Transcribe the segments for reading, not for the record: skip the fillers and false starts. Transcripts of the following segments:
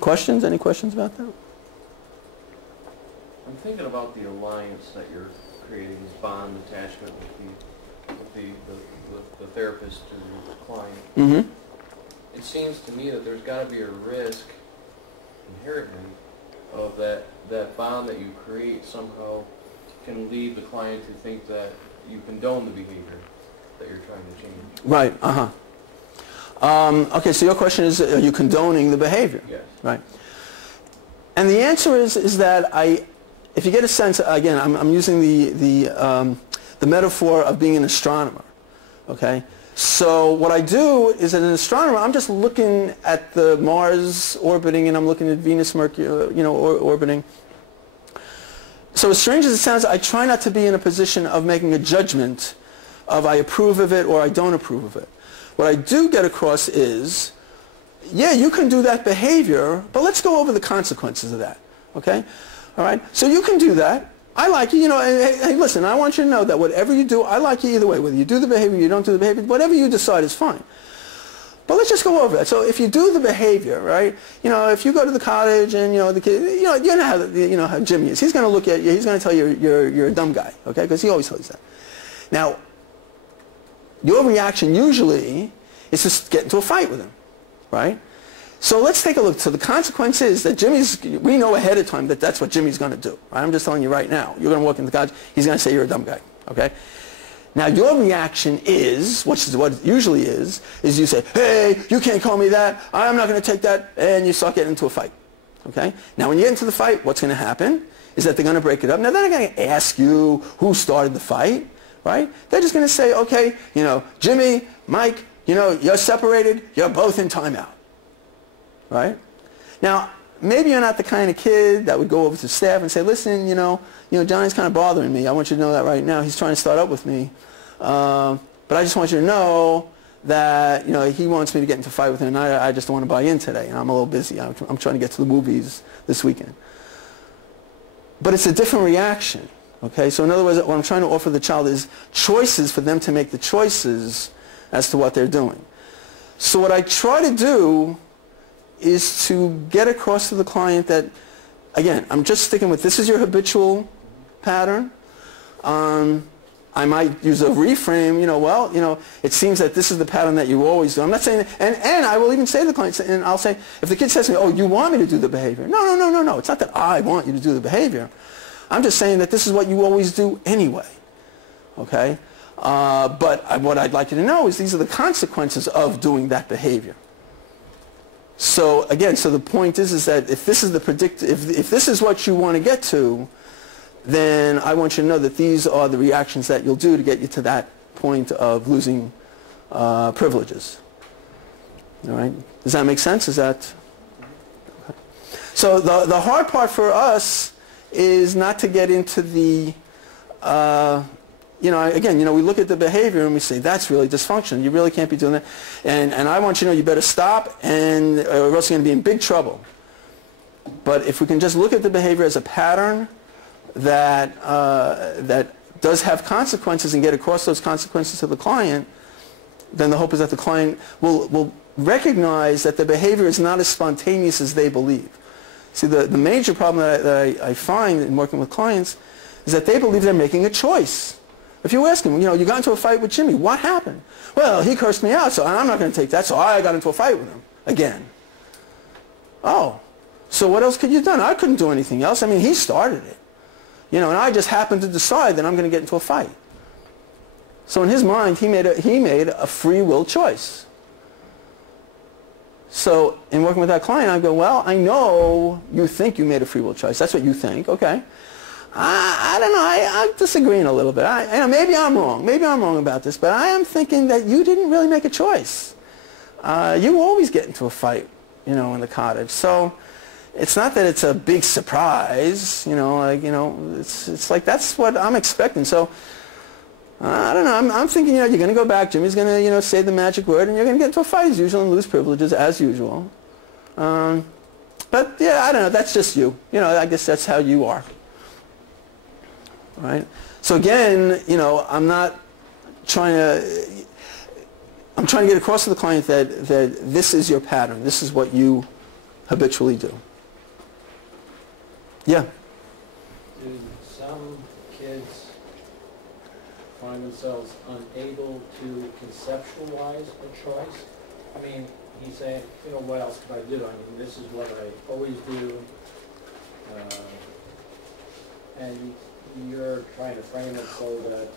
Questions? Any questions about that? I'm thinking about the alliance that you're creating, this bond attachment with the therapist and the client. Mm-hmm. It seems to me that there's got to be a risk inherently of that bond that you create somehow can lead the client to think that you condone the behavior that you're trying to change. Right, okay, so your question is, are you condoning the behavior? Yes. Right. And the answer is that if you get a sense, again, I'm using the metaphor of being an astronomer, okay? So what I do is, as an astronomer, I'm just looking at the Mars orbiting, and I'm looking at Venus, Mercury, orbiting. So as strange as it sounds, I try not to be in a position of making a judgment of I approve of it or I don't approve of it. What I do get across is, yeah, you can do that behavior, but let's go over the consequences of that, okay? All right? So you can do that. I like you, hey, listen, I want you to know that whatever you do, I like you either way. Whether you do the behavior, you don't do the behavior, whatever you decide is fine. But let's just go over that. So if you do the behavior, right, if you go to the cottage and, the kid, you know how Jimmy is. He's going to look at you, he's going to tell you you're a dumb guy, okay, because he always tells you that. Now, your reaction usually is to get into a fight with him, right? So let's take a look. So the consequence is that we know ahead of time that that's what Jimmy's going to do. Right? I'm just telling you right now. You're going to walk into the cottage, he's going to say you're a dumb guy, okay? Now your reaction is, which is what it usually is you say, hey, you can't call me that, I'm not going to take that, and you start getting into a fight, okay? Now when you get into the fight, what's going to happen is that they're going to break it up. Now they're not going to ask you who started the fight, right? They're just going to say, okay, Jimmy, Mike, you're separated, you're both in timeout. Right? Now, maybe you're not the kind of kid that would go over to staff and say, listen, Johnny's kind of bothering me. I want you to know that right now. He's trying to start up with me. But I just want you to know that, he wants me to get into a fight with him, and I just don't want to buy in today. I'm a little busy. I'm trying to get to the movies this weekend. But it's a different reaction. Okay? So in other words, what I'm trying to offer the child is choices for them to make the choices as to what they're doing. So what I try to do is to get across to the client that, again, I'm just sticking with this is your habitual pattern. I might use a reframe, it seems that this is the pattern that you always do. I'm not saying, and I will even say to the client, and I'll say, if the kid says to me, oh, you want me to do the behavior? No. It's not that I want you to do the behavior. I'm just saying that this is what you always do anyway, okay? But what I'd like you to know is these are the consequences of doing that behavior. So again, the point is that if this is if this is what you want to get to, then I want you to know that these are the reactions that you'll do to get you to that point of losing privileges. All right? Does that make sense? Is that okay? So the hard part for us is not to get into the again, we look at the behavior and we say, that's really dysfunction. You really can't be doing that. And I want you to know you better stop, and or else you're going to be in big trouble. But if we can just look at the behavior as a pattern that does have consequences and get across those consequences to the client, then the hope is that the client will recognize that the behavior is not as spontaneous as they believe. See, the major problem that I find in working with clients is that they believe they're making a choice. If you ask him, you got into a fight with Jimmy, what happened? Well, he cursed me out, so I'm not going to take that, so I got into a fight with him again. Oh, so what else could you have done? I couldn't do anything else. I mean, he started it. And I just happened to decide that I'm going to get into a fight. So in his mind, he made a free will choice. So in working with that client, I go, well, I know you think you made a free will choice. That's what you think. Okay. I don't know. I'm disagreeing a little bit. Maybe I'm wrong. Maybe I'm wrong about this. But I am thinking that you didn't really make a choice. You always get into a fight, in the cottage. So it's not that it's a big surprise. It's like that's what I'm expecting. So I don't know. I'm thinking, you're going to go back. Jimmy's going to, say the magic word, and you're going to get into a fight as usual and lose privileges as usual. But yeah, I don't know. That's just you. I guess that's how you are. Right? So again, I'm trying to get across to the client that this is your pattern. This is what you habitually do. Yeah? Do some kids find themselves unable to conceptualize a choice? I mean, he's saying, you know, what else could I do? I mean, this is what I always do. And you're trying to frame it so that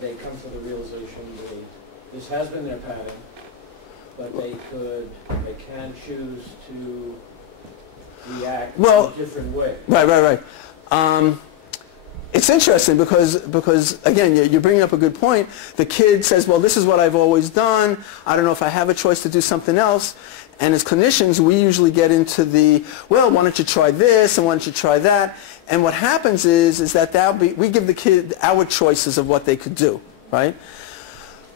they come to the realization that this has been their pattern, but they can choose to react in a different way. Right. It's interesting because again, you're bringing up a good point. The kid says, well, this is what I've always done. I don't know if I have a choice to do something else. And as clinicians, we usually get into the, well, why don't you try this and why don't you try that? And what happens is that we give the kid our choices of what they could do, right?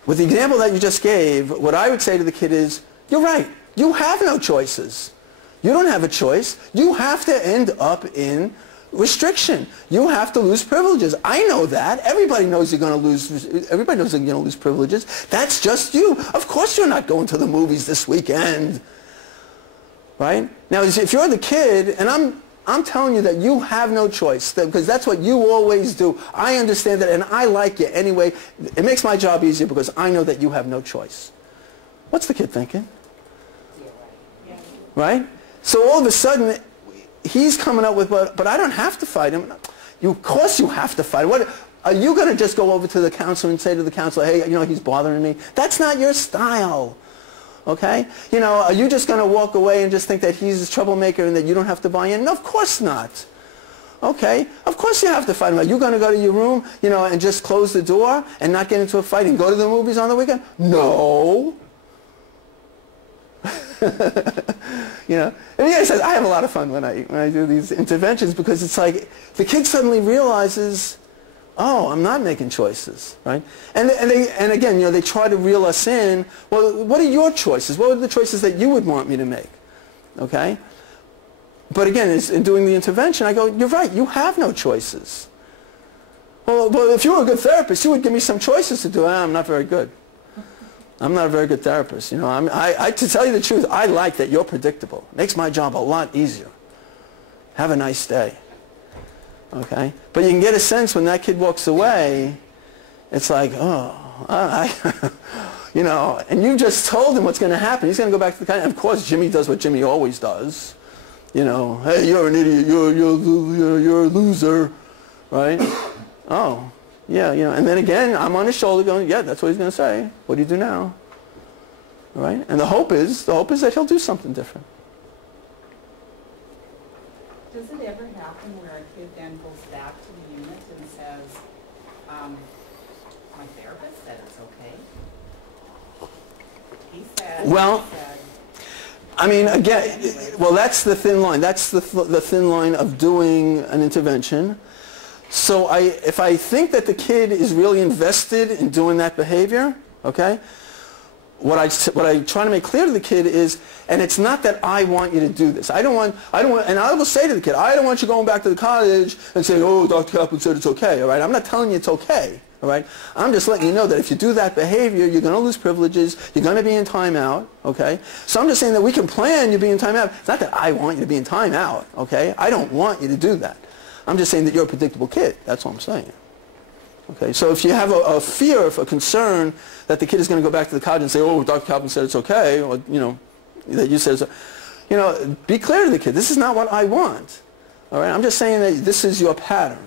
With the example that you just gave, what I would say to the kid is, you're right. You have no choices. You don't have a choice. You have to end up in restriction. You have to lose privileges. I know that. Everybody knows you're going to lose. Everybody knows you're going to lose privileges. That's just you. Of course you're not going to the movies this weekend. Right? Now, if you're the kid, and I'm telling you that you have no choice, because that's what you always do. I understand that, and I like you anyway. It makes my job easier because I know that you have no choice. What's the kid thinking? Yeah. Right? So all of a sudden, he's coming up with, but I don't have to fight him. Of course you have to fight him. What, are you going to just go over to the counselor and say to the counselor, hey, you know, he's bothering me? That's not your style. Okay? You know, are you just going to walk away and just think that he's a troublemaker and that you don't have to buy in? No, of course not. Okay? Of course you have to fight him. Are you going to go to your room, you know, and just close the door and not get into a fight and go to the movies on the weekend? No. You know, and he says, I have a lot of fun when I do these interventions because it's like the kid suddenly realizes, oh, I'm not making choices, right? And again, you know, they try to reel us in. Well, what are your choices? What are the choices that you would want me to make? Okay? But again, in doing the intervention, I go, you're right, you have no choices. Well, if you were a good therapist, you would give me some choices to do. I'm not very good. I'm not a very good therapist. You know, to tell you the truth, I like that you're predictable. It makes my job a lot easier. Have a nice day. Okay? But you can get a sense when that kid walks away, it's like, oh, you know, and you just told him what's going to happen. He's going to go back to the kind. Of course, Jimmy does what Jimmy always does. You know, hey, you're an idiot. You're a loser, right? Oh. Yeah, you know, and then again, I'm on his shoulder going, yeah, that's what he's going to say. What do you do now? All right? And the hope is that he'll do something different. Does it ever happen where a kid then goes back to the unit and says, my therapist said it's okay? He said, well, I mean, again, well, that's the thin line. That's the thin line of doing an intervention. So if I think that the kid is really invested in doing that behavior, okay, what I try to make clear to the kid is, and it's not that I want you to do this. I don't want, and I will say to the kid, I don't want you going back to the college and saying, oh, Dr. Kaplan said it's okay, all right? I'm not telling you it's okay, all right? I'm just letting you know that if you do that behavior, you're going to lose privileges, you're going to be in timeout, okay? So I'm just saying that we can plan you being in timeout. It's not that I want you to be in timeout, okay? I don't want you to do that. I'm just saying that you're a predictable kid. That's all I'm saying. Okay, so if you have a fear, a concern that the kid is going to go back to the college and say, oh, Dr. Kaplan said it's okay, or, you know, that you said, you know, be clear to the kid. This is not what I want. All right, I'm just saying that this is your pattern.